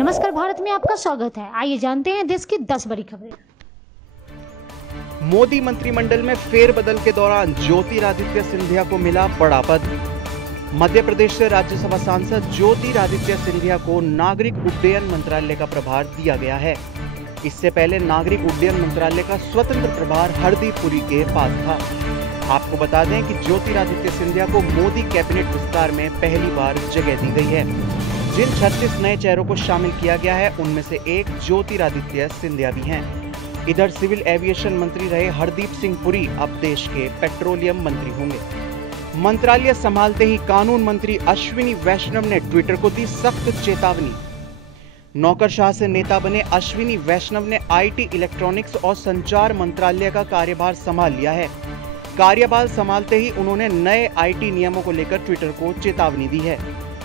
नमस्कार, भारत में आपका स्वागत है। आइए जानते हैं देश की 10 बड़ी खबरें। मोदी मंत्रिमंडल में फेरबदल के दौरान ज्योतिरादित्य सिंधिया को मिला बड़ा पद। मध्य प्रदेश से राज्यसभा सांसद ज्योतिरादित्य सिंधिया को नागरिक उड्डयन मंत्रालय का प्रभार दिया गया है। इससे पहले नागरिक उड्डयन मंत्रालय का स्वतंत्र प्रभार हरदीप पुरी के पास था। आपको बता दें कि ज्योतिरादित्य सिंधिया को मोदी कैबिनेट विस्तार में पहली बार जगह दी गई है। जिन 36 नए चेहरों को शामिल किया गया है उनमें से एक ज्योतिरादित्य सिंधिया भी हैं। इधर सिविल एविएशन मंत्री रहे हरदीप सिंह पुरी अब देश के पेट्रोलियम मंत्री होंगे। मंत्रालय संभालते ही कानून मंत्री अश्विनी वैष्णव ने ट्विटर को दी सख्त चेतावनी। नौकरशाह से नेता बने अश्विनी वैष्णव ने आईटी, इलेक्ट्रॉनिक्स और संचार मंत्रालय का कार्यभार संभाल लिया है। कार्यभार संभालते ही उन्होंने नए आईटी नियमों को लेकर ट्विटर को चेतावनी दी है।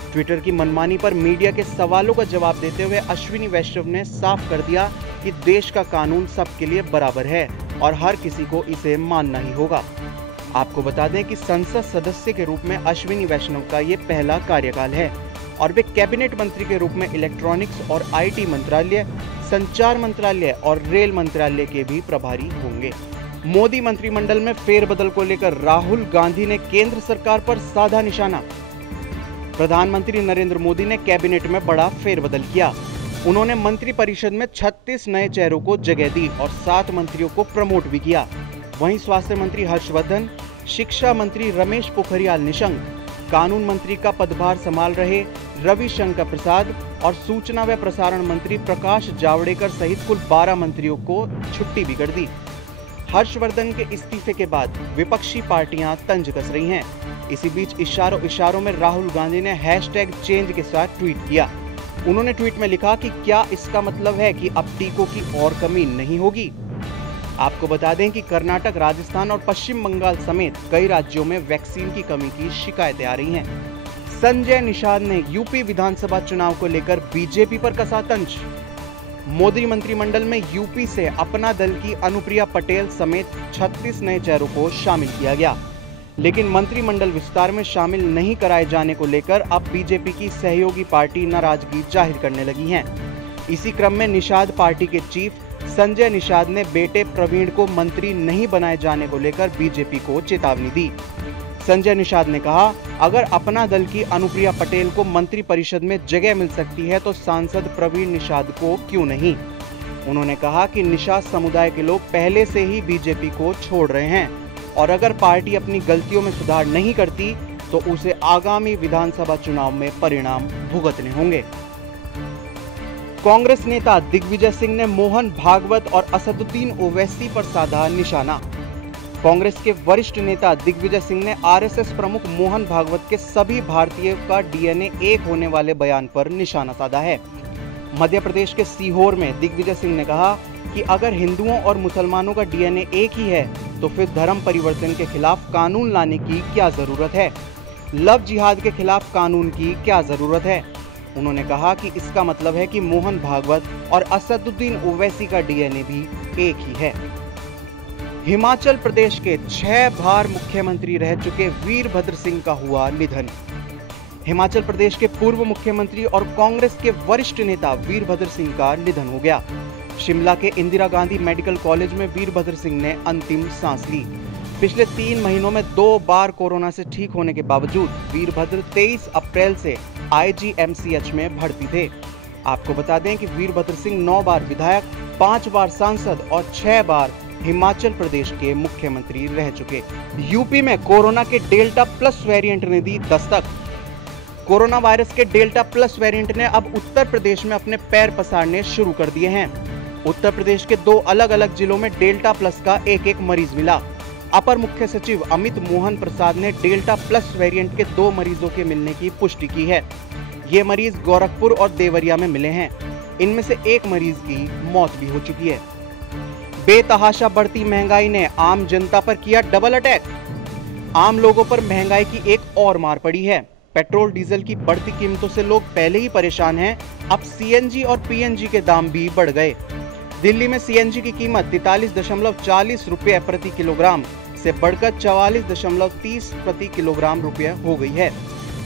ट्विटर की मनमानी पर मीडिया के सवालों का जवाब देते हुए अश्विनी वैष्णव ने साफ कर दिया कि देश का कानून सबके लिए बराबर है और हर किसी को इसे मानना ही होगा। आपको बता दें कि संसद सदस्य के रूप में अश्विनी वैष्णव का ये पहला कार्यकाल है और वे कैबिनेट मंत्री के रूप में इलेक्ट्रॉनिक्स और आईटी मंत्रालय, संचार मंत्रालय और रेल मंत्रालय के भी प्रभारी होंगे। मोदी मंत्रिमंडल में फेरबदल को लेकर राहुल गांधी ने केंद्र सरकार पर साधा निशाना। प्रधानमंत्री नरेंद्र मोदी ने कैबिनेट में बड़ा फेरबदल किया। उन्होंने मंत्रिपरिषद में 36 नए चेहरों को जगह दी और 7 मंत्रियों को प्रमोट भी किया। वहीं स्वास्थ्य मंत्री हर्षवर्धन, शिक्षा मंत्री रमेश पोखरियाल निशंक, कानून मंत्री का पदभार संभाल रहे रविशंकर प्रसाद और सूचना व प्रसारण मंत्री प्रकाश जावड़ेकर सहित कुल 12 मंत्रियों को छुट्टी भी कर दी। हर्षवर्धन के इस्तीफे के बाद विपक्षी पार्टियां तंज कस रही हैं। इसी बीच इशारों में राहुल गांधी ने #चेंज के साथ ट्वीट किया। उन्होंने ट्वीट में लिखा कि क्या इसका मतलब है कि अब टीकों की और कमी नहीं होगी। आपको बता दें कि कर्नाटक, राजस्थान और पश्चिम बंगाल समेत कई राज्यों में वैक्सीन की कमी की शिकायतें आ रही हैं। संजय निषाद ने यूपी विधानसभा चुनाव को लेकर बीजेपी पर कसा तंज। मोदी मंत्रिमंडल में यूपी से अपना दल की अनुप्रिया पटेल समेत 36 नए चेहरों को शामिल किया गया, लेकिन मंत्रिमंडल विस्तार में शामिल नहीं कराए जाने को लेकर अब बीजेपी की सहयोगी पार्टी नाराजगी जाहिर करने लगी हैं। इसी क्रम में निषाद पार्टी के चीफ संजय निषाद ने बेटे प्रवीण को मंत्री नहीं बनाए जाने को लेकर बीजेपी को चेतावनी दी। संजय निषाद ने कहा, अगर अपना दल की अनुप्रिया पटेल को मंत्री परिषद में जगह मिल सकती है तो सांसद प्रवीण निषाद को क्यों नहीं। उन्होंने कहा कि निषाद समुदाय के लोग पहले से ही बीजेपी को छोड़ रहे हैं और अगर पार्टी अपनी गलतियों में सुधार नहीं करती तो उसे आगामी विधानसभा चुनाव में परिणाम भुगतने होंगे। कांग्रेस नेता दिग्विजय सिंह ने मोहन भागवत और असदुद्दीन ओवैसी पर साधा निशाना। कांग्रेस के वरिष्ठ नेता दिग्विजय सिंह ने आरएसएस प्रमुख मोहन भागवत के सभी भारतीयों का डीएनए एक होने वाले बयान पर निशाना साधा है। मध्य प्रदेश के सीहोर में दिग्विजय सिंह ने कहा कि अगर हिंदुओं और मुसलमानों का डीएनए एक ही है तो फिर धर्म परिवर्तन के खिलाफ कानून लाने की क्या जरूरत है, लव जिहाद के खिलाफ कानून की क्या जरूरत है। उन्होंने कहा कि इसका मतलब है कि मोहन भागवत और असदुद्दीन ओवैसी का डीएनए भी एक ही है। हिमाचल प्रदेश के 6 बार मुख्यमंत्री रह चुके वीरभद्र सिंह का हुआ निधन। हिमाचल प्रदेश के पूर्व मुख्यमंत्री और कांग्रेस के वरिष्ठ नेता वीरभद्र सिंह का निधन हो गया। शिमला के इंदिरा गांधी मेडिकल कॉलेज में वीरभद्र सिंह ने अंतिम सांस ली। पिछले 3 महीनों में 2 बार कोरोना से ठीक होने के बावजूद वीरभद्र 23 अप्रैल से IGMCH में भर्ती थे। आपको बता दें कि वीरभद्र सिंह 9 बार विधायक, 5 बार सांसद और 6 बार हिमाचल प्रदेश के मुख्यमंत्री रह चुके। यूपी में कोरोना के डेल्टा प्लस वेरिएंट ने दी दस्तक। कोरोना वायरस के डेल्टा प्लस वेरिएंट ने अब उत्तर प्रदेश में अपने पैर पसारने शुरू कर दिए हैं। उत्तर प्रदेश के 2 अलग अलग जिलों में डेल्टा प्लस का एक मरीज मिला। अपर मुख्य सचिव अमित मोहन प्रसाद ने डेल्टा प्लस वेरिएंट के 2 मरीजों के मिलने की पुष्टि की है। ये मरीज गोरखपुर और देवरिया में मिले हैं। इनमें से एक मरीज की मौत भी हो चुकी है। बेतहाशा बढ़ती महंगाई ने आम जनता पर किया डबल अटैक। आम लोगों पर महंगाई की एक और मार पड़ी है। पेट्रोल डीजल की बढ़ती कीमतों से लोग पहले ही परेशान हैं, अब सीएनजी और पीएनजी के दाम भी बढ़ गए। दिल्ली में सीएनजी की कीमत 43.40 रुपये प्रति किलोग्राम से बढ़कर 44.30 प्रति किलोग्राम रुपये हो गई है।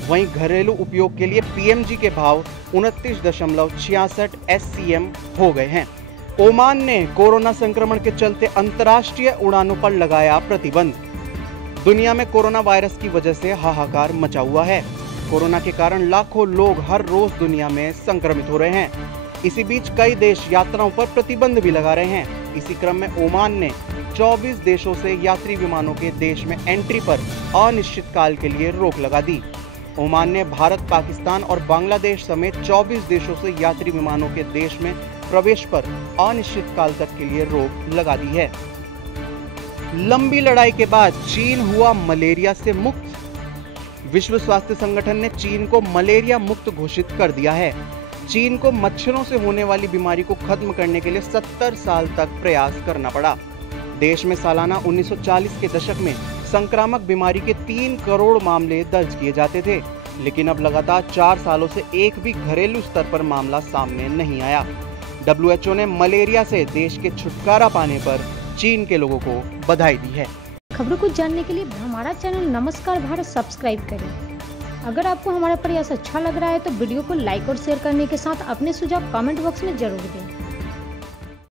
वहीं घरेलू उपयोग के लिए पीएमजी के भाव 29.66 SCM हो गए हैं। ओमान ने कोरोना संक्रमण के चलते अंतर्राष्ट्रीय उड़ानों पर लगाया प्रतिबंध। दुनिया में कोरोना वायरस की वजह से हाहाकार मचा हुआ है। कोरोना के कारण लाखों लोग हर रोज दुनिया में संक्रमित हो रहे हैं। इसी बीच कई देश यात्राओं पर प्रतिबंध भी लगा रहे हैं। इसी क्रम में ओमान ने 24 देशों से यात्री विमानों के देश में एंट्री पर अनिश्चित काल के लिए रोक लगा दी। ओमान ने भारत, पाकिस्तान और बांग्लादेश समेत 24 देशों से यात्री विमानों के देश में प्रवेश पर अनिश्चित काल तक के लिए रोक लगा दी है। लंबी लड़ाई के बाद चीन हुआ मलेरिया से मुक्त। विश्व स्वास्थ्य संगठन ने चीन को मलेरिया मुक्त घोषित कर दिया है। चीन को मच्छरों से होने वाली बीमारी को खत्म करने के लिए 70 साल तक प्रयास करना पड़ा। देश में सालाना 1940 के दशक में संक्रामक बीमारी के 3 करोड़ मामले दर्ज किए जाते थे, लेकिन अब लगातार 4 सालों से एक भी घरेलू स्तर पर मामला सामने नहीं आया। WHO ने मलेरिया से देश के छुटकारा पाने पर चीन के लोगों को बधाई दी है। खबरों को जानने के लिए हमारा चैनल नमस्कार भारत सब्सक्राइब करें। अगर आपको हमारा प्रयास अच्छा लग रहा है तो वीडियो को लाइक और शेयर करने के साथ अपने सुझाव कमेंट बॉक्स में जरूर दें।